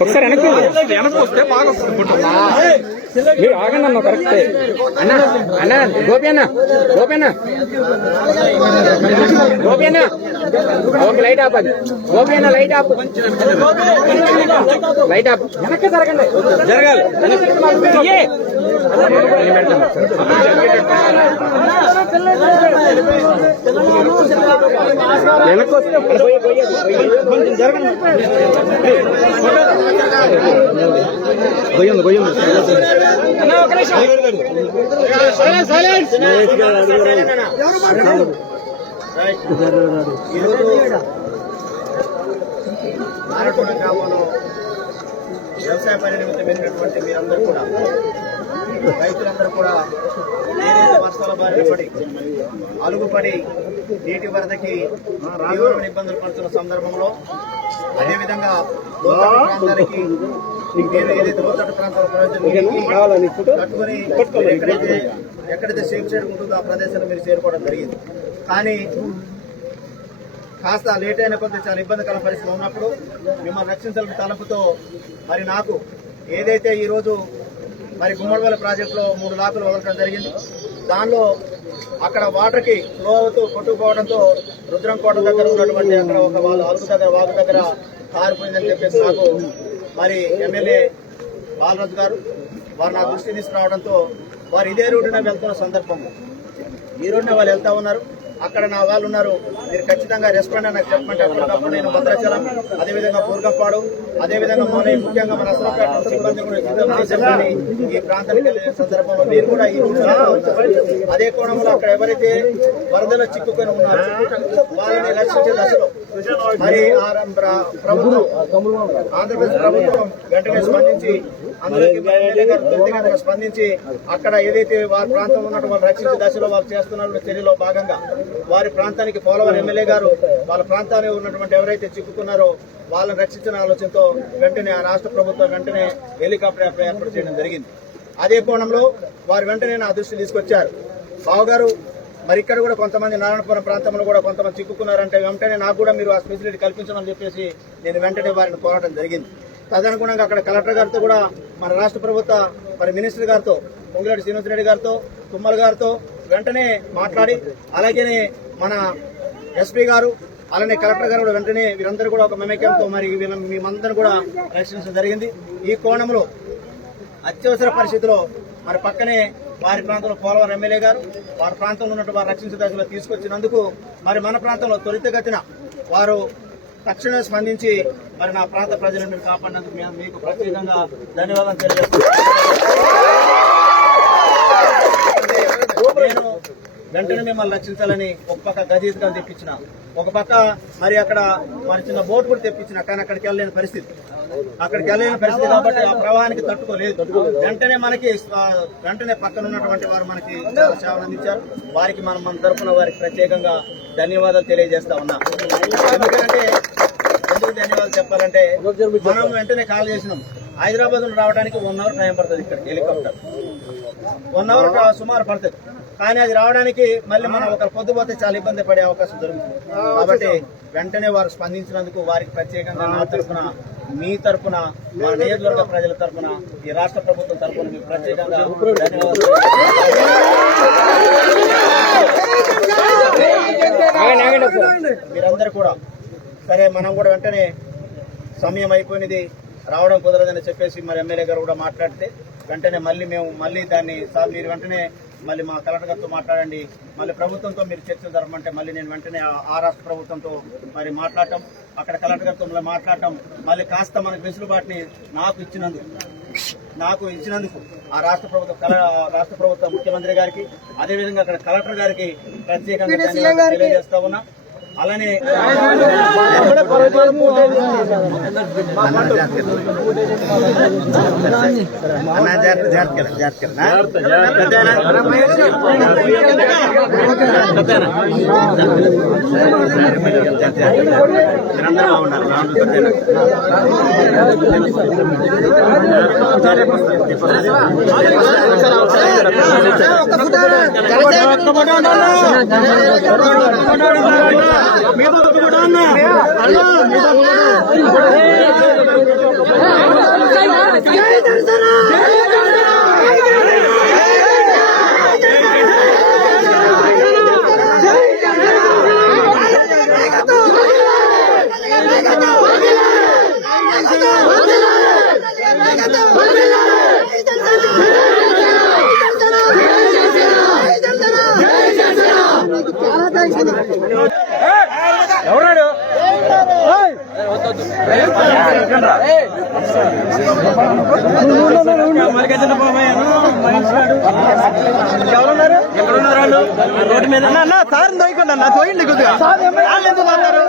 ఒకసారి వెనక్కి వస్తే బాగా మీరు ఆగండి అన్న కరెక్టే అన్న అన్న గోపి అన్న గోపి అన్న గోపి అన్న ఓకే లైట్ ఆప్ అది గోపి అన్న లైట్ ఆప్ లైట్ ఆప్ వెనక్కి జరగండి జరగాలి వెనక్కి వస్తే జరగండి గొయ్యండి గొయ్యండి నారకొండ గ్రామంలో వ్యవసాయ పని నిమిత్తం వెళ్ళినటువంటి మీరందరూ కూడా రైతులందరూ కూడా ఏదైతే వర్షాల బారిన పడి అలుగుపడి నీటి వరదకి తీవ్రమైన ఇబ్బందులు పడుతున్న సందర్భంలో అదేవిధంగా ప్రాంతానికి ఏదైతే లోతట్టు ప్రాంతాల ప్రజలు కట్టుకుని ఎక్కడైతే సేఫ్ సైడ్ ఉంటుందో ఆ ప్రదేశాన్ని మీరు చేరుకోవడం జరిగింది. కానీ కాస్త లేట్ అయిన కొద్ది చాలా ఇబ్బందికర పరిస్థితి ఉన్నప్పుడు మిమ్మల్ని రక్షించాలని తలపుతో మరి నాకు ఏదైతే ఈరోజు మరి గుమ్మడివెల ప్రాజెక్టులో 3 లాకులు వదలడం జరిగింది. దానిలో అక్కడ వాటర్కి ఫ్లో అవుతూ కొట్టుకుపోవడంతో రుద్రంకోట దగ్గర ఉన్నటువంటి అక్కడ ఒక వాళ్ళు అలుగు దగ్గర వాగు దగ్గర కారిపోయిందని చెప్పేసి నాకు మరి ఎమ్మెల్యే బాలరాజు గారు వారు నా దృష్టి తీసుకురావడంతో వారు ఇదే రూటునే వెళ్తున్న సందర్భంలో ఈ రోజున వాళ్ళు వెళ్తా ఉన్నారు. అక్కడ నా వాళ్ళు ఉన్నారు, మీరు ఖచ్చితంగా రెస్పాండ్ నాకు చెప్పమంటే అప్పటికప్పుడు నేను భద్రాచలం అదేవిధంగా బూర్గంపాడు అదేవిధంగా ముఖ్యంగా మన అసలుపేట సిబ్బంది కూడా సిద్ధం చేశామని ఈ ప్రాంతానికి వెళ్ళే సందర్భంలో మీరు కూడా ఈ అదే కోణంలో అక్కడ ఎవరైతే వరదలో చిక్కుకొని ఉన్నారో వాళ్ళని రక్షించే దశలో మరి ప్రభుత్వం ఆంధ్రప్రదేశ్ ప్రభుత్వం వెంటనే స్పందించి అందరికీ వ్యక్తిగతంగా స్పందించి అక్కడ ఏదైతే వారి ప్రాంతంలో ఉన్నట్టు వాళ్ళు రక్షించే దశలో వాళ్ళు చేస్తున్న చర్యలో భాగంగా వారి ప్రాంతానికి పోలవరం ఎమ్మెల్యే గారు వాళ్ళ ప్రాంతానికి ఉన్నటువంటి ఎవరైతే చిక్కుకున్నారో వాళ్ళని రక్షించిన ఆలోచనతో వెంటనే ఆ రాష్ట్ర ప్రభుత్వం వెంటనే హెలికాప్టర్ ఏర్పాటు చేయడం జరిగింది. అదే కోణంలో వారు వెంటనే నా దృష్టి తీసుకొచ్చారు. బావగారు మరి ఇక్కడ కూడా కొంతమంది నారాయణపురం ప్రాంతంలో కూడా కొంతమంది చిక్కుకున్నారంటే వెంటనే నాకు కూడా మీరు ఆ ఫెసిలిటీ కల్పించమని చెప్పేసి నేను వెంటనే వారిని కోరడం జరిగింది. తదనుగుణంగా అక్కడ కలెక్టర్ గారితో కూడా మన రాష్ట్ర ప్రభుత్వ మరి మినిస్టర్ గారితో పొంగిరెడ్డి శ్రీనివాసరెడ్డి గారితో తుమ్మల గారితో వెంటనే మాట్లాడి అలాగే మన ఎస్పీ గారు అలానే కలెక్టర్ గారు కూడా వెంటనే వీరందరూ కూడా ఒక మెమేకంతో మరి మేమందరం కూడా రక్షించడం జరిగింది. ఈ కోణంలో అత్యవసర పరిస్థితిలో మరి పక్కనే వారి ప్రాంతంలో పోలవరం ఎమ్మెల్యే గారు వారి ప్రాంతంలో ఉన్నట్టు వారు రక్షించే దశలో తీసుకొచ్చినందుకు మరి మన ప్రాంతంలో త్వరితగతిన వారు తక్షణమే స్పందించి మరి నా ప్రాంత ప్రజలను కాపాడినందుకు మీకు ప్రత్యేకంగా ధన్యవాదాలు తెలియజేస్తున్నాను. నేను వెంటనే మిమ్మల్ని రక్షించాలని ఒక పక్క గజీతకాలు తెప్పించిన, ఒక పక్క మరి అక్కడ మరి చిన్న బోట్ కూడా తెప్పించిన, కానీ అక్కడికి వెళ్ళలేని పరిస్థితి కాబట్టి ఆ ప్రవాహానికి తట్టుకోలేదు. వెంటనే పక్కన ఉన్నటువంటి వారు మనకి చాలా సేవలు అందించారు. వారికి మన తరఫున వారికి ప్రత్యేకంగా ధన్యవాదాలు తెలియజేస్తా ఉన్నా. ఎందుకంటే ఎందుకు ధన్యవాదాలు చెప్పాలంటే మనం వెంటనే కాల్ చేసినాం. హైదరాబాద్ నుండి రావడానికి 1 అవర్ టైం పడుతుంది, ఇక్కడ హెలికాప్టర్ 1 అవర్ సుమారు పడుతుంది. కానీ అది రావడానికి మళ్ళీ మనం ఒక పొద్దుపోతే చాలా ఇబ్బంది పడే అవకాశం దొరుకుతుంది. కాబట్టి వెంటనే వారు స్పందించినందుకు వారికి ప్రత్యేకంగా నా తరఫున, మీ తరఫున, మన నియోజకవర్గ ప్రజల తరఫున, ఈ రాష్ట్ర ప్రభుత్వం తరఫున మీకు ప్రత్యేకంగా ధన్యవాదాలు. మీరందరూ కూడా సరే, మనం కూడా వెంటనే సమయం అయిపోయినది, రావడం కుదరదని చెప్పేసి మరి ఎమ్మెల్యే గారు కూడా మాట్లాడితే వెంటనే మళ్ళీ దాన్ని మీరు వెంటనే మళ్ళీ మా కలెక్టర్ గారితో మాట్లాడండి, మళ్ళీ ప్రభుత్వంతో మీరు చర్చలు జరపమంటే మళ్ళీ నేను వెంటనే ఆ రాష్ట్ర ప్రభుత్వంతో మరి మాట్లాడటం, అక్కడ కలెక్టర్ గారితో మాట్లాడటం, మళ్ళీ కాస్త మనకు వెసులుబాటుని నాకు ఇచ్చినందుకు ఆ రాష్ట్ర ప్రభుత్వ ముఖ్యమంత్రి గారికి, అదేవిధంగా అక్కడ కలెక్టర్ గారికి ప్రత్యేకంగా ధన్యవాదాలు తెలియజేస్తా ఉన్నా. అలానే ఎవరాడు ఎవరున్నారు? ఎక్కడున్నారు? రోడ్డు మీద సార్ దొయ్యకుండా తోయండి కొద్దిగా ఎందుకు మాట్లాడు.